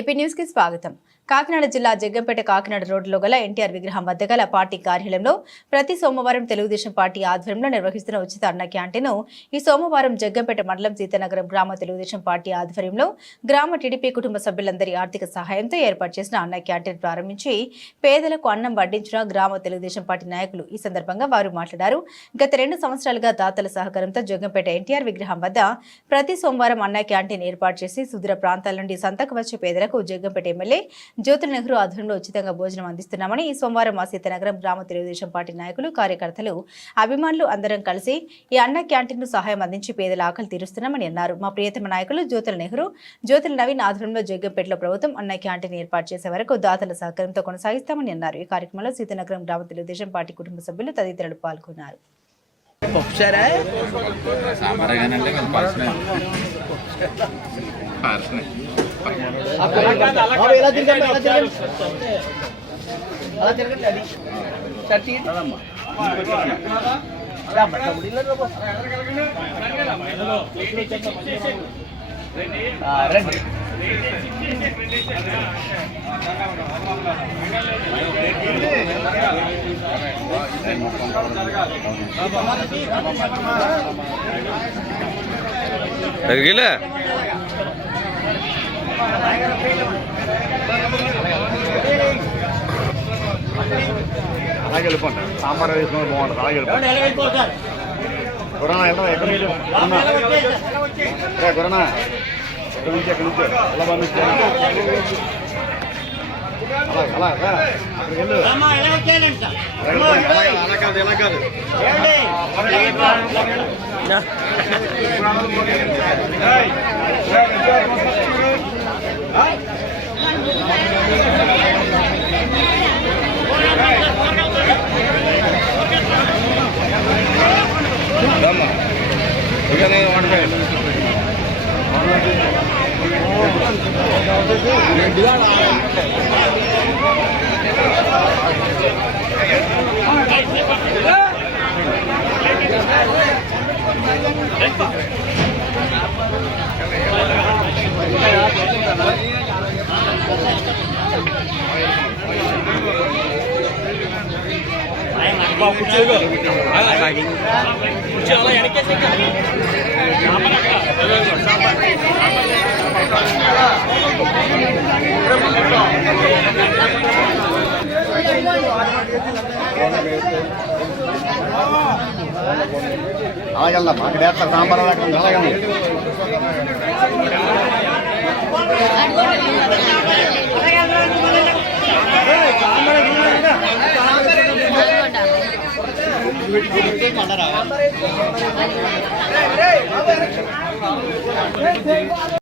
AP news కి స్వాగతం. కాకినాడ జిల్లా జగ్గంపేట కాకినాడ రోడ్డులో గల ఎన్టీఆర్ విగ్రహం వద్ద గల పార్టీ కార్యాలయంలో ప్రతి సోమవారం తెలుగుదేశం పార్టీ ఆధ్వర్యంలో నిర్వహిస్తున్న ఉచిత అన్న క్యాంటీన్ను ఈ సోమవారం జగ్గంపేట మండలం సీతానగరం గ్రామ తెలుగుదేశం పార్టీ ఆధ్వర్యంలో గ్రామ టీడీపీ కుటుంబ సభ్యులందరి ఆర్థిక సహాయంతో ఏర్పాటు చేసిన అన్న క్యాంటీన్ ప్రారంభించి పేదలకు అన్నం వడ్డించిన గ్రామ తెలుగుదేశం పార్టీ నాయకులు. ఈ సందర్భంగా వారు మాట్లాడారు. గత 2 సంవత్సరాలుగా దాతల సహకారంతో జగ్గంపేట ఎన్టీఆర్ విగ్రహం వద్ద ప్రతి సోమవారం అన్న క్యాంటీన్ ఏర్పాటు చేసి సుదూర ప్రాంతాల నుండి సంతకు వచ్చే పేదలకు జగ్గంపేట ఎమ్మెల్యే జ్యోతుల నెహ్రూ ఆధ్వర్యంలో ఉచితంగా భోజనం అందిస్తున్నామని ఈ సోమవారం మా సీతానగరం గ్రామ తెలుగుదేశం పార్టీ నాయకులు, కార్యకర్తలు, అభిమానులు అందరం కలిసి ఈ అన్న క్యాంటీన్ను సహాయం అందించి పేదల ఆకలి తీరుస్తున్నామని అన్నారు. మా ప్రియతమ నాయకులు జ్యోతుల నెహ్రూ, జ్యోతుల నవీన్ ఆధ్వర్యంలో జగ్గంపేటలో ప్రభుత్వం అన్న క్యాంటీన్ ఏర్పాటు చేసే వరకు దాతల సహకారంతో కొనసాగిస్తామని అన్నారు. ఈ కార్యక్రమంలో సీతానగరం గ్రామ తెలుగుదేశం పార్టీ కుటుంబ సభ్యులు తదితరులు పాల్గొన్నారు. అలాగే వెళ్ళిపోండి. సాంబార్ వేసుకుని బాగుంటుంది. అలాగే వెళ్ళిపోండి. గురనా ఎక్కడ గురనా ఎక్కడి నుంచి ఎలా పంపించారు? అలాగా ఎలా కాదు అలాగెళ్దాం. అక్కడ వేస్తారు సాంబార్. అలాగే